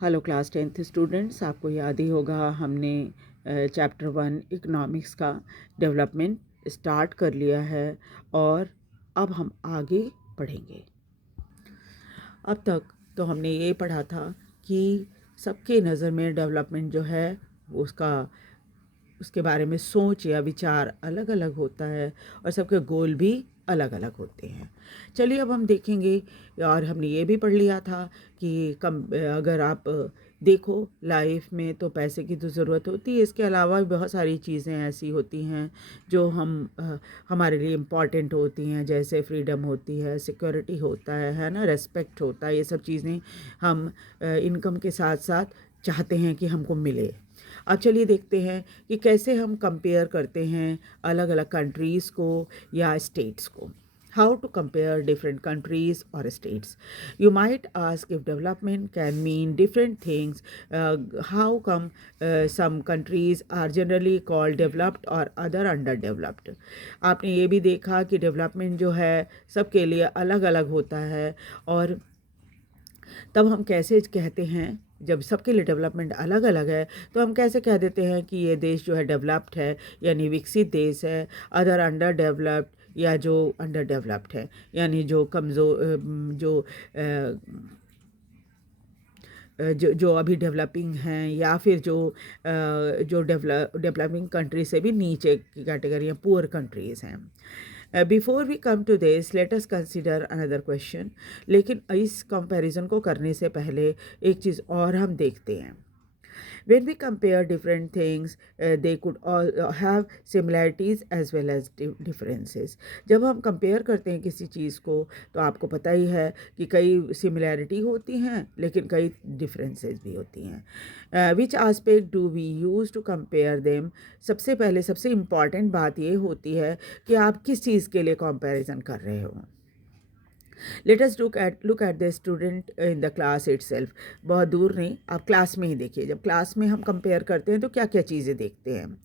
Hello class 10th students, आपको याद ही होगा हमने चैप्टर 1 इकोनॉमिक्स का डेवलपमेंट स्टार्ट कर लिया है और अब हम आगे पढ़ेंगे। अब तक तो हमने ये पढ़ा था कि सबके नज़र में डेवलपमेंट जो है उसके बारे में सोच या विचार अलग अलग होता है और सबके गोल भी अलग अलग होते हैं। चलिए अब हम देखेंगे, और हमने ये भी पढ़ लिया था कि अगर आप देखो लाइफ में तो पैसे की तो ज़रूरत होती है, इसके अलावा भी बहुत सारी चीज़ें ऐसी होती हैं जो हमारे लिए इम्पॉर्टेंट होती हैं, जैसे फ्रीडम होती है, सिक्योरिटी होता है ना, रेस्पेक्ट होता है। ये सब चीज़ें हम इनकम के साथ साथ चाहते हैं कि हमको मिले। अब चलिए देखते हैं कि कैसे हम कंपेयर करते हैं अलग अलग कंट्रीज़ को या स्टेट्स को। How to compare different countries or states? You might ask if development can mean different things. How come some countries are generally called developed or other underdeveloped? आपने ये भी देखा कि डेवलपमेंट जो है सबके लिए अलग अलग होता है, और तब हम कैसे कहते हैं, जब सबके लिए डेवलपमेंट अलग अलग है तो हम कैसे कह देते हैं कि ये देश जो है डेवलप्ड है यानी विकसित देश है, अदर अंडर डेवलप्ड या जो अंडर डेवलप्ड है यानी जो कमज़ोर जो अभी डेवलपिंग हैं, या फिर जो डेवलपिंग कंट्री से भी नीचे की कैटेगरी हैं, पुअर कंट्रीज़ हैं। Before we come to this let us consider another question. लेकिन इस कंपैरिजन को करने से पहले एक चीज़ और हम देखते हैं। When we compare different things, they could all have similarities as well as differences. जब हम कंपेयर करते हैं किसी चीज़ को तो आपको पता ही है कि कई सिमिलैरिटी होती हैं लेकिन कई डिफरेंसेस भी होती हैं। Which aspect do we use to compare them? सबसे पहले सबसे इम्पॉर्टेंट बात ये होती है कि आप किस चीज़ के लिए कंपैरिजन कर रहे हो। Let us look at the student in the class itself. बहुत दूर नहीं, आप क्लास में ही देखिए। जब क्लास में हम कंपेयर करते हैं तो क्या क्या चीज़ें देखते हैं।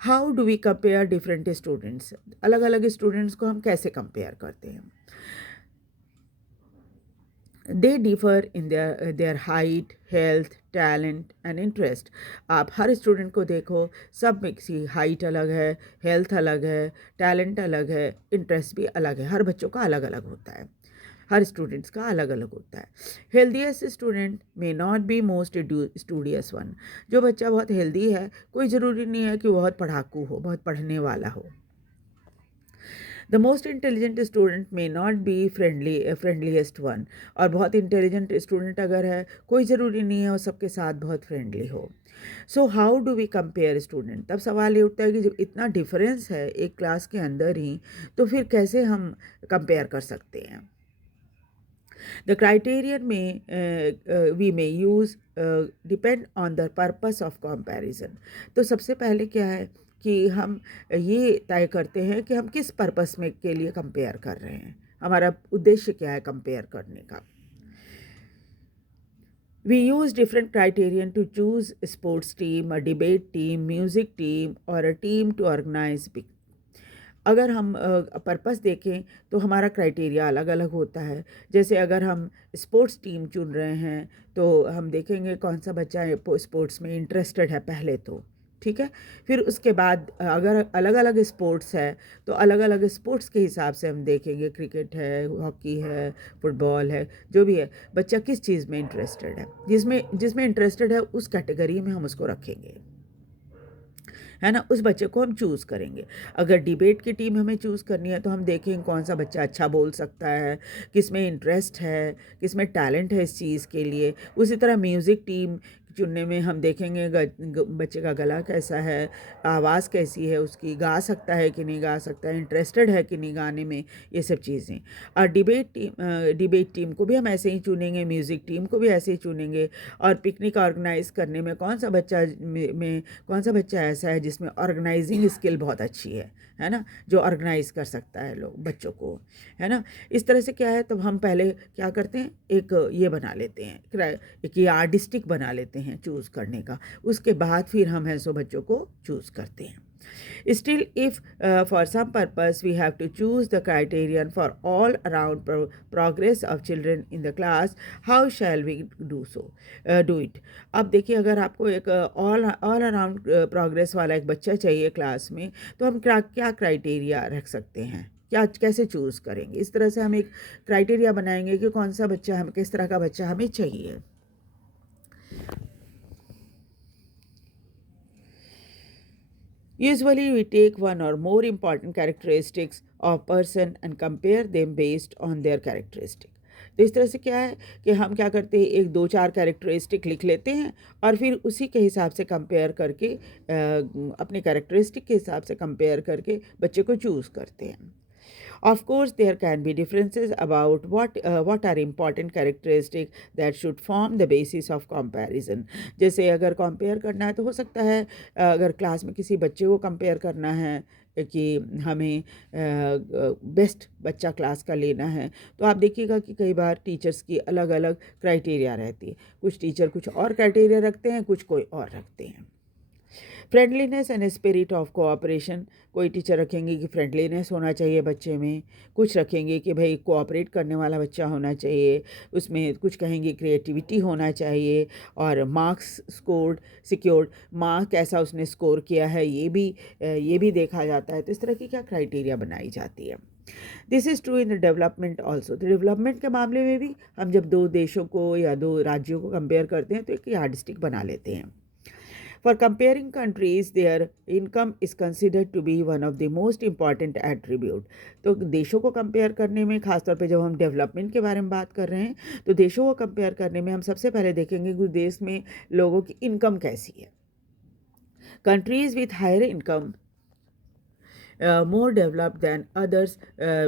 How do we compare different students? अलग अलग स्टूडेंट्स को हम कैसे कंपेयर करते हैं। They differ in their height, health, talent and interest. आप हर स्टूडेंट को देखो, सब में किसी हाइट अलग है, हेल्थ अलग है, टैलेंट अलग है, इंटरेस्ट भी अलग है। हर बच्चों का अलग अलग होता है, हर स्टूडेंट्स का अलग अलग होता है। Healthiest student may not be most studious one. जो बच्चा बहुत हेल्दी है, कोई ज़रूरी नहीं है कि वो बहुत पढ़ाकू हो, बहुत पढ़ने वाला हो। The most intelligent student may not be फ्रेंडलीस्ट one. और बहुत इंटेलिजेंट स्टूडेंट अगर है, कोई ज़रूरी नहीं है वो सबके साथ बहुत फ्रेंडली हो। So how do we compare student? तब सवाल ये उठता है कि जब इतना डिफरेंस है एक क्लास के अंदर ही, तो फिर कैसे हम कंपेयर कर सकते हैं। The criterion we may use depend on the purpose of comparison. तो सबसे पहले क्या है कि हम ये तय करते हैं कि हम किस पर्पस में के लिए कंपेयर कर रहे हैं, हमारा उद्देश्य क्या है कंपेयर करने का। We use different criterion to choose a sports team, a debate team, music team or a team to organize big. अगर हम पर्पस देखें तो हमारा क्राइटेरिया अलग अलग होता है। जैसे अगर हम स्पोर्ट्स टीम चुन रहे हैं तो हम देखेंगे कौन सा बच्चा स्पोर्ट्स में इंटरेस्टेड है पहले तो, ठीक है। फिर उसके बाद अगर अलग अलग स्पोर्ट्स है तो अलग अलग स्पोर्ट्स के हिसाब से हम देखेंगे, क्रिकेट है, हॉकी है, फुटबॉल है, जो भी है, बच्चा किस चीज़ में इंटरेस्टेड है, जिसमें जिसमें इंटरेस्टेड है उस कैटेगरी में हम उसको रखेंगे, है ना, उस बच्चे को हम चूज़ करेंगे। अगर डिबेट की टीम हमें चूज़ करनी है तो हम देखेंगे कौन सा बच्चा अच्छा बोल सकता है, किस में इंटरेस्ट है, किस में टैलेंट है इस चीज़ के लिए। उसी तरह म्यूज़िक टीम चुनने में हम देखेंगे बच्चे का गला कैसा है, आवाज़ कैसी है उसकी, गा सकता है कि नहीं गा सकता है, इंटरेस्टेड है कि नहीं गाने में, ये सब चीज़ें। और डिबेट टीम को भी हम ऐसे ही चुनेंगे, म्यूज़िक टीम को भी ऐसे ही चुनेंगे। और पिकनिक ऑर्गेनाइज़ करने में कौन सा बच्चा में कौन सा बच्चा ऐसा है जिसमें ऑर्गेनाइजिंग स्किल बहुत अच्छी है ना, जो ऑर्गेनाइज़ कर सकता है लोग बच्चों को, है ना। इस तरह से क्या है, तब हम पहले क्या करते हैं, एक ये बना लेते हैं, एक यार्डिस्टिक बना लेते हैं चूज़ करने का। उसके बाद फिर हम ऐसो बच्चों को चूज़ करते हैं। Still, if for some purpose we have to choose the criterion for all around progress of children in the class, how shall we do so? Do it. अब देखिए, अगर आपको एक ऑल अराउंड प्रोग्रेस वाला एक बच्चा चाहिए क्लास में, तो हम क्या क्या क्राइटेरिया रख सकते हैं, क्या कैसे चूज़ करेंगे? इस तरह से हम एक क्राइटेरिया बनाएंगे कि कौन सा बच्चा हम किस तरह का बच्चा हमें चाहिए. Usually, we take one or more important characteristics of person and compare them based on their characteristic. तो इस तरह से क्या है कि हम क्या करते हैं, एक दो चार कैरेक्टरिस्टिक लिख लेते हैं और फिर उसी के हिसाब से कंपेयर करके अपने कैरेक्टरिस्टिक के हिसाब से कंपेयर करके बच्चे को चूज़ करते हैं. Of course, there can be differences about what are important characteristics that should form the basis of comparison. जैसे अगर कंपेयर करना है तो हो सकता है अगर क्लास में किसी बच्चे को कंपेयर करना है कि हमें बेस्ट बच्चा क्लास का लेना है, तो आप देखिएगा कि कई बार टीचर्स की अलग अलग क्राइटेरिया रहती है. कुछ टीचर कुछ और क्राइटेरिया रखते हैं, कुछ कोई और रखते हैं. Friendliness and spirit of cooperation, कोई टीचर रखेंगे कि फ्रेंडलीनेस होना चाहिए बच्चे में, कुछ रखेंगे कि भाई कोऑपरेट करने वाला बच्चा होना चाहिए, उसमें कुछ कहेंगे क्रिएटिविटी होना चाहिए, और मार्क्स स्कोर्ड सिक्योर्ड, मार्क कैसा उसने स्कोर किया है ये भी देखा जाता है. तो इस तरह की क्या क्राइटेरिया बनाई जाती है. This is true in the development also. तो डेवलपमेंट के मामले में भी हम जब दो देशों को या दो राज्यों को कंपेयर करते हैं तो एक यार्डस्टिक बना लेते हैं. For comparing countries, their income is considered to be one of the most important attribute. तो देशों को कंपेयर करने में, खासतौर पे जब हम डेवलपमेंट के बारे में बात कर रहे हैं, तो देशों को कंपेयर करने में हम सबसे पहले देखेंगे कि देश में लोगों की इनकम कैसी है. Countries with higher income more developed than others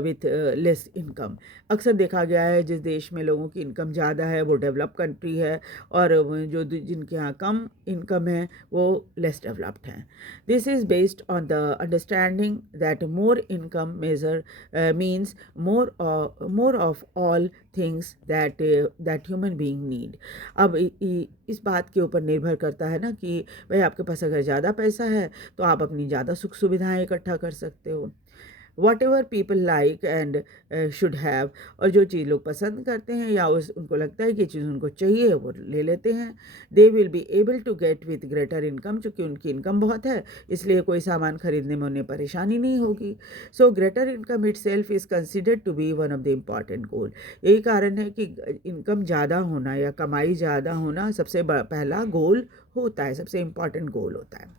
with less income. अक्सर देखा गया है जिस देश में लोगों की इनकम ज़्यादा है वो डेवलप कंट्री है, और जो जिनके यहाँ कम इनकम है वो लेस डेवलप्ड हैं. This is based on the understanding that more income measure means more of all things that human being need. अब इस बात के ऊपर निर्भर करता है ना कि भाई आपके पास अगर ज़्यादा पैसा है तो आप अपनी ज़्यादा सुख सुविधाएं इकट्ठा कर सकते हो. What ever people like and should have, और जो चीज़ लोग पसंद करते हैं या उनको लगता है कि चीज़ उनको चाहिए वो ले लेते हैं. They will be able to get with greater income, चूँकि उनकी इनकम बहुत है इसलिए कोई सामान खरीदने में उन्हें परेशानी नहीं होगी. So greater income itself is considered to be one of the important goal. यही कारण है कि इनकम ज़्यादा होना या कमाई ज़्यादा होना सबसे पहला गोल होता है, सबसे इम्पॉर्टेंट गोल होता है.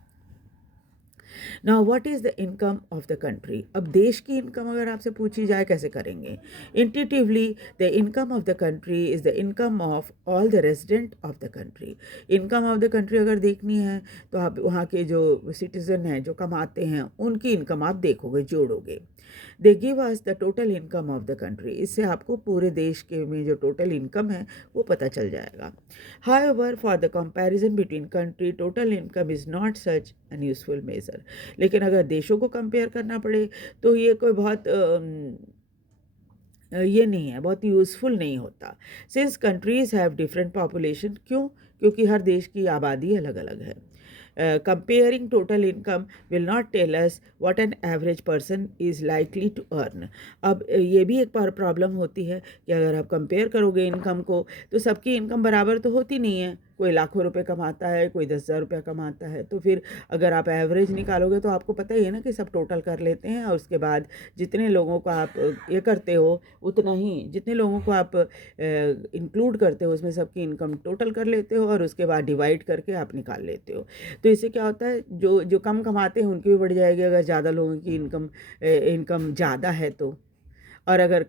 Now what is the income of the country. अब देश की इनकम अगर आपसे पूछी जाए कैसे करेंगे. Intuitively the income of the country is the income of all the resident of the country. Income of the country अगर देखनी है तो आप वहाँ के जो सिटीज़न हैं जो कमाते हैं उनकी इनकम आप देखोगे, जोड़ोगे. They give us the total income of the country. इससे आपको पूरे देश के में जो टोटल इनकम है वो पता चल जाएगा. However for the comparison between country total income is not such an useful measure. लेकिन अगर देशों को कंपेयर करना पड़े तो ये कोई बहुत ये नहीं है, बहुत यूज़फुल नहीं होता. Since countries have different population, क्योंकि हर देश की आबादी अलग अलग है. Comparing total income will not tell us what an average person is likely to earn. अब ये भी एक प्रॉब्लम होती है कि अगर आप कंपेयर करोगे इनकम को तो सबकी इनकम बराबर तो होती नहीं है. कोई लाखों रुपए कमाता है, कोई 10,000 रुपया कमाता है, तो फिर अगर आप एवरेज निकालोगे तो आपको पता ही है ना कि सब टोटल कर लेते हैं, और उसके बाद जितने लोगों को आप ये करते हो उतना ही, जितने लोगों को आप इंक्लूड करते हो उसमें सबकी इनकम टोटल कर लेते हो और उसके बाद डिवाइड करके आप निकाल लेते हो. तो इससे क्या होता है, जो जो कम कमाते हैं उनकी भी बढ़ जाएगी अगर ज़्यादा लोगों की इनकम ज़्यादा है तो. और अगर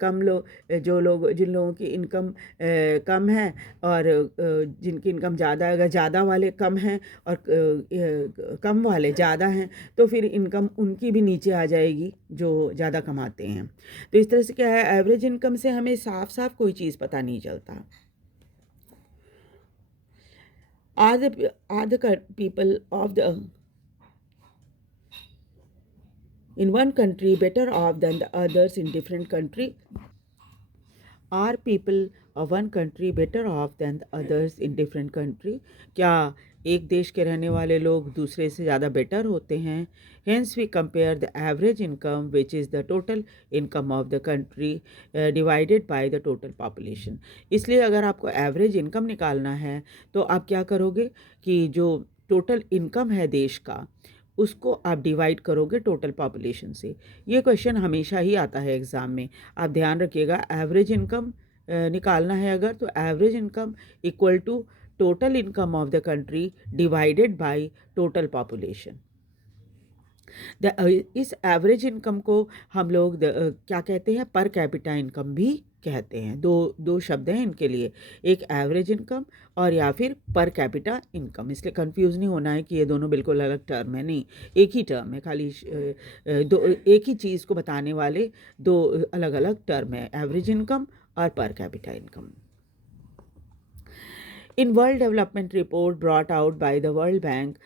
जिन लोगों की इनकम कम है और जिनकी इनकम ज़्यादा है, अगर ज़्यादा वाले कम हैं और कम वाले ज़्यादा हैं तो फिर इनकम उनकी भी नीचे आ जाएगी जो ज़्यादा कमाते हैं. तो इस तरह से क्या है, एवरेज इनकम से हमें साफ साफ कोई चीज़ पता नहीं चलता. Are the people of the in one country better off than the others in different country? Are people one country better off than others in different country? क्या एक देश के रहने वाले लोग दूसरे से ज़्यादा बेटर होते हैं? Hence we compare the average income which is the total income of the country divided by the total population. इसलिए अगर आपको एवरेज इनकम निकालना है तो आप क्या करोगे कि जो टोटल इनकम है देश का उसको आप डिवाइड करोगे टोटल पॉपुलेशन से। ये क्वेश्चन हमेशा ही आता है एग्ज़ाम में, आप ध्यान रखिएगा। एवरेज इनकम निकालना है अगर, तो average income equal to total income of the country divided by total population. इस एवरेज इनकम को हम लोग क्या कहते हैं, पर कैपिटा इनकम भी कहते हैं। दो शब्द हैं इनके लिए, एक एवरेज इनकम और या फिर पर कैपिटा इनकम। इसलिए कंफ्यूज नहीं होना है कि ये दोनों बिल्कुल अलग टर्म है, नहीं, एक ही टर्म है, खाली दो एक ही चीज़ को बताने वाले दो अलग अलग टर्म है, एवरेज इनकम और पर capita income. In World Development Report brought out by the World Bank,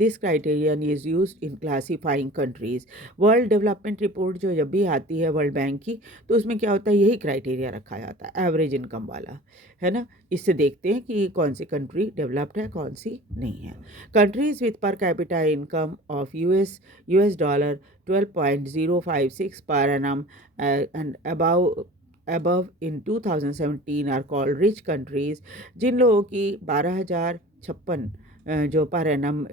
this criterion is used in classifying countries. World Development Report जो जब भी आती है वर्ल्ड बैंक की, तो उसमें क्या होता है, यही क्राइटेरिया रखा जाता है, एवरेज इनकम वाला, है ना। इससे देखते हैं कि कौन सी कंट्री डेवलप्ड है, कौन सी नहीं है। Countries with per capita income of US dollar 12.056 per annum and above in 2017 are called rich countries। जिन लोगों की 12,056 जो पर एनम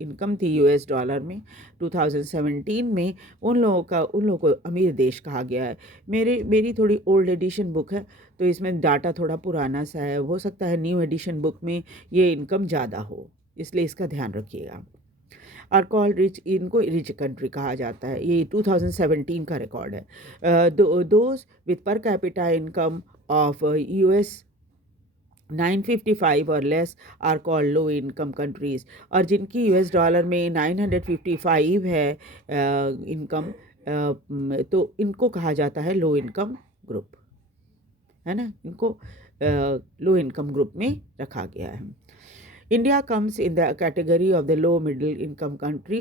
इनकम थी यूएस डॉलर में 2017 में, उन लोगों को अमीर देश कहा गया है। मेरी थोड़ी ओल्ड एडिशन बुक है, तो इसमें डाटा थोड़ा पुराना सा है, हो सकता है न्यू एडिशन बुक में ये इनकम ज़्यादा हो, इसलिए इसका ध्यान रखिएगा। आर कॉल्ड रिच, इनको रिच कंट्री कहा जाता है। ये 2017 का रिकॉर्ड है। Those with per capita income of US 955 और less are called low income countries. और जिनकी यूएस डॉलर में 955 है इनकम, तो इनको कहा जाता है लो इनकम ग्रुप, है ना, इनको लो इनकम ग्रुप में रखा गया है। India comes in the category of the low middle income country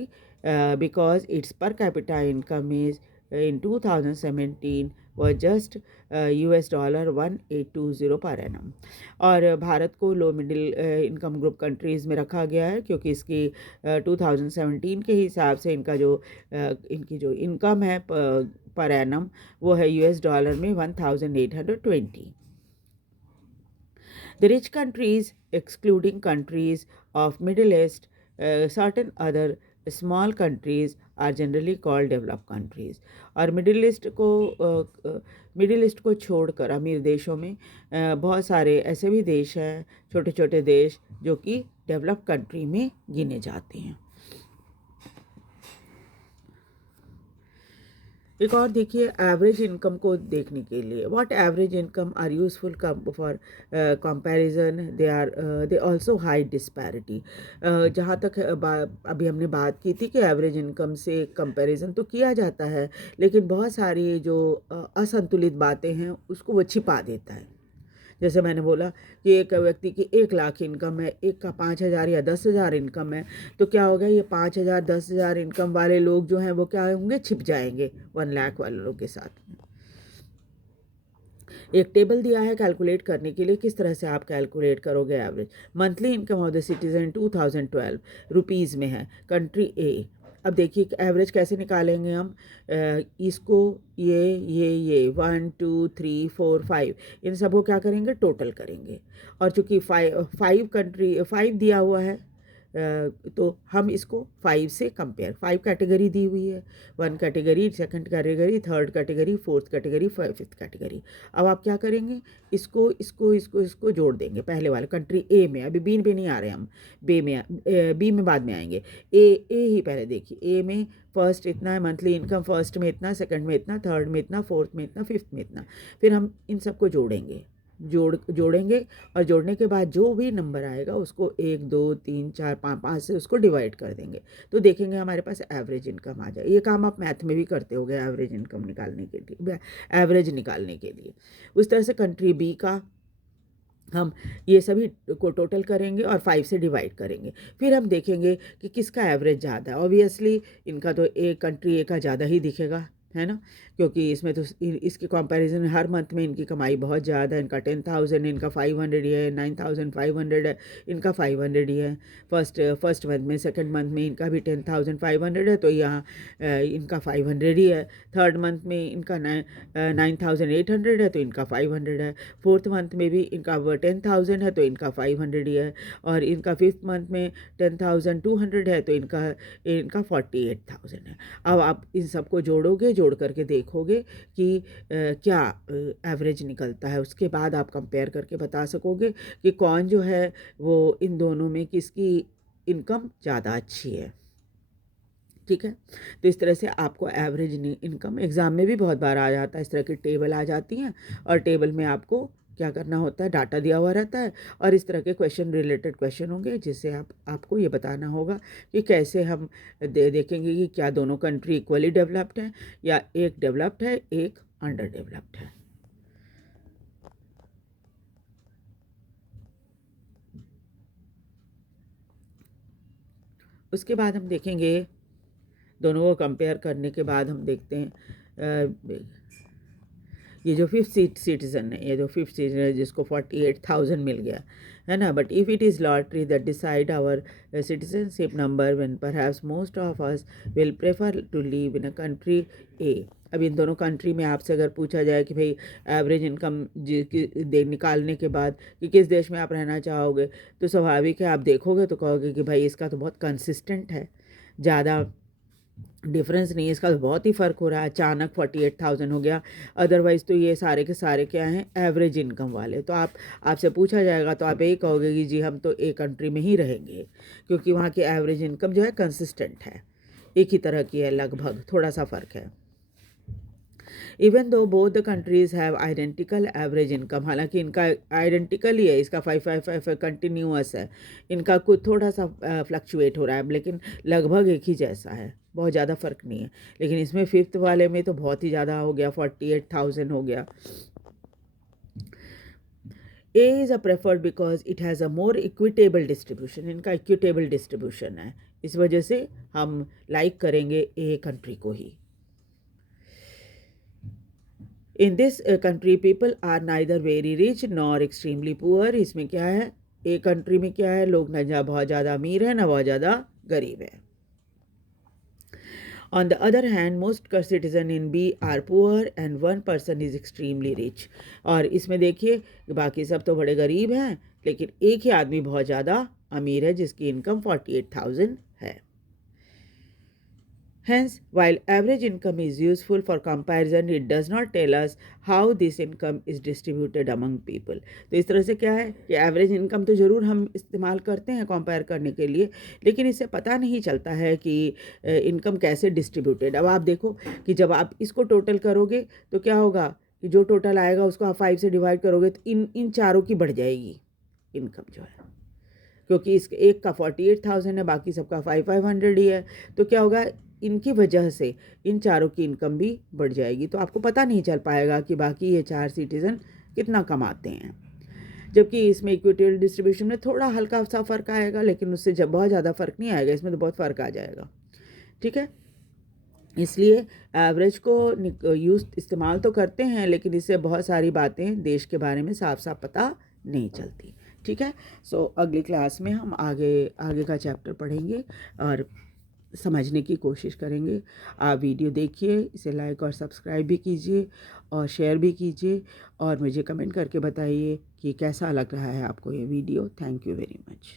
because its per capita income is in 2017 was just US dollar 1820 per annum। और भारत को low middle income group countries में रखा गया है क्योंकि इसकी 2017 के हिसाब से इनकी जो इनकम है पर एनम वो है यूएस डॉलर में 1820। The rich countries, excluding countries of Middle East, certain other small countries are generally called developed countries। और मिडिल ईस्ट को छोड़कर अमीर देशों में बहुत सारे ऐसे भी देश हैं, छोटे छोटे देश, जो कि डेवलप्ड कंट्री में गिने जाते हैं। एक और देखिए एवरेज इनकम को देखने के लिए, what average income are useful for comparison, they also hide disparity. जहाँ तक अभी हमने बात की थी कि एवरेज इनकम से कंपैरिजन तो किया जाता है, लेकिन बहुत सारी जो असंतुलित बातें हैं उसको वो छिपा देता है। जैसे मैंने बोला कि एक व्यक्ति की 1 लाख इनकम है, एक का 5,000 या 10,000 इनकम है, तो क्या होगा, ये 5,000 10,000 इनकम वाले लोग जो हैं वो क्या होंगे, छिप जाएंगे 1 लाख वाले लोग के साथ। एक टेबल दिया है कैलकुलेट करने के लिए, किस तरह से आप कैलकुलेट करोगे average. Monthly income of the citizen 2012 rupees में है, कंट्री ए। अब देखिए एवरेज कैसे निकालेंगे हम, इसको ये 1 2 3 4 5 इन सबको क्या करेंगे, टोटल करेंगे। और चूँकि 5 दिया हुआ है, तो हम इसको 5 से कंपेयर, 5 कैटेगरी दी हुई है, 1 category, second category, third category, fourth category, fifth category. अब आप क्या करेंगे, इसको जोड़ देंगे पहले वाले कंट्री ए में। अभी बी पे नहीं आ रहे हम, बी में बाद में आएंगे। ए ही पहले देखिए, ए में फर्स्ट इतना है मंथली इनकम, फर्स्ट में इतना, सेकंड में इतना, थर्ड में इतना, फोर्थ में इतना, फिफ्थ में इतना। फिर हम इन सबको जोड़ेंगे और जोड़ने के बाद जो भी नंबर आएगा उसको 1 2 3 4 5 से उसको डिवाइड कर देंगे, तो देखेंगे हमारे पास एवरेज इनकम आ जाए। ये काम आप मैथ में भी करते होगे, एवरेज इनकम निकालने के लिए, एवरेज निकालने के लिए। उस तरह से कंट्री बी का हम ये सभी को टोटल करेंगे और 5 से डिवाइड करेंगे। फिर हम देखेंगे कि किसका एवरेज ज़्यादा है। ऑब्वियसली इनका तो कंट्री ए का ज़्यादा ही दिखेगा, है ना, क्योंकि इसमें तो इसके कंपैरिजन में हर मंथ में इनकी कमाई बहुत ज़्यादा है। इनका 10,000, इनका 500 ही है, 9,500 है, इनका 500 ही है। फर्स्ट मंथ में, सेकंड मंथ में इनका भी 10,500 है, तो यहाँ इनका 500 ही है। थर्ड मंथ में इनका 9,800 है, तो इनका 500 है। फोर्थ मंथ में भी इनका 10,000 है, तो इनका 500 ही है। और इनका फिफ्थ मंथ में 10,200 है, तो इनका 48,000 है। अब आप इन सबको जोड़ोगे, जोड़ करके देखोगे कि क्या एवरेज निकलता है। उसके बाद आप कंपेयर करके बता सकोगे कि कौन जो है वो इन दोनों में किसकी इनकम ज़्यादा अच्छी है। ठीक है, तो इस तरह से आपको एवरेज इनकम एग्ज़ाम में भी बहुत बार आ जाता है। इस तरह की टेबल आ जाती हैं और टेबल में आपको क्या करना होता है, डाटा दिया हुआ रहता है और इस तरह के क्वेश्चन रिलेटेड क्वेश्चन होंगे जिससे आपको ये बताना होगा कि कैसे हम देखेंगे कि क्या दोनों कंट्री इक्वली डेवलप्ड हैं या एक डेवलप्ड है, एक अंडर डेवलप्ड है। उसके बाद हम देखेंगे, दोनों को कंपेयर करने के बाद हम देखते हैं ये जो फिफ्थ सिटीज़न है, ये जो फिफ्थ सिटीजन है जिसको 48,000 मिल गया है ना, but if it is lottery that decide our citizenship number when perhaps most of us will prefer to live in a country A. अब इन दोनों कंट्री में आपसे अगर पूछा जाए कि भाई एवरेज इनकम निकालने के बाद कि किस देश में आप रहना चाहोगे, तो स्वाभाविक है आप देखोगे तो कहोगे कि भाई इसका तो बहुत कंसिस्टेंट है, ज़्यादा डिफरेंस नहीं है, इसका तो बहुत ही फ़र्क हो रहा है। अचानक 48,000 हो गया। अदरवाइज़ तो ये सारे के सारे क्या हैं, एवरेज इनकम वाले। तो आपसे पूछा जाएगा तो आप यही कहोगे कि जी हम तो एक कंट्री में ही रहेंगे, क्योंकि वहाँ की एवरेज इनकम जो है कंसिस्टेंट है, एक ही तरह की है लगभग, थोड़ा सा फ़र्क है। Even though both the countries have identical average income, हालांकि इनका आइडेंटिकल ही है, इसका 555 कंटिन्यूअस है, इनका कुछ थोड़ा सा फ्लक्चुएट हो रहा है, लेकिन लगभग एक ही जैसा है, बहुत ज़्यादा फ़र्क नहीं है। लेकिन इसमें फिफ्थ वाले में तो बहुत ही ज़्यादा हो गया, 48,000 हो गया। A is a preferred because it has a more equitable distribution, इनका इक्विटेबल डिस्ट्रीब्यूशन है, इस वजह से हम लाइक करेंगे ए कंट्री को ही। In this country people are neither very rich nor extremely poor. इसमें क्या है, एक कंट्री में क्या है, लोग ना बहुत ज़्यादा अमीर है ना बहुत ज़्यादा गरीब है। On the other hand most citizen in B are poor and one person is extremely rich. और इसमें देखिए बाकी सब तो बड़े गरीब हैं, लेकिन एक ही आदमी बहुत ज़्यादा अमीर है जिसकी इनकम 48,000 है। Hence, while average income is useful for comparison, it does not tell us how this income is distributed among people. तो इस तरह से क्या है कि एवरेज इनकम तो ज़रूर हम इस्तेमाल करते हैं कंपेयर करने के लिए, लेकिन इससे पता नहीं चलता है कि इनकम कैसे डिस्ट्रीब्यूटेड। अब आप देखो कि जब आप इसको टोटल करोगे तो क्या होगा कि जो टोटल आएगा उसको आप 5 से डिवाइड करोगे तो इन चारों की बढ़ जाएगी इनकम जो है, क्योंकि इस एक का 48,000 है, बाकी सबका 500 ही है, तो क्या होगा इनकी वजह से इन चारों की इनकम भी बढ़ जाएगी। तो आपको पता नहीं चल पाएगा कि बाकी ये चार सिटीज़न कितना कमाते हैं, जबकि इसमें इक्विटेबल डिस्ट्रीब्यूशन में थोड़ा हल्का सा फ़र्क आएगा, लेकिन उससे जब बहुत ज़्यादा फ़र्क नहीं आएगा, इसमें तो बहुत फ़र्क आ जाएगा। ठीक है, इसलिए एवरेज को इस्तेमाल तो करते हैं, लेकिन इससे बहुत सारी बातें देश के बारे में साफ साफ पता नहीं चलती। ठीक है, सो अगली क्लास में हम आगे का चैप्टर पढ़ेंगे और समझने की कोशिश करेंगे। आप वीडियो देखिए, इसे लाइक और सब्सक्राइब भी कीजिए और शेयर भी कीजिए और मुझे कमेंट करके बताइए कि कैसा लग रहा है आपको ये video. Thank you very much.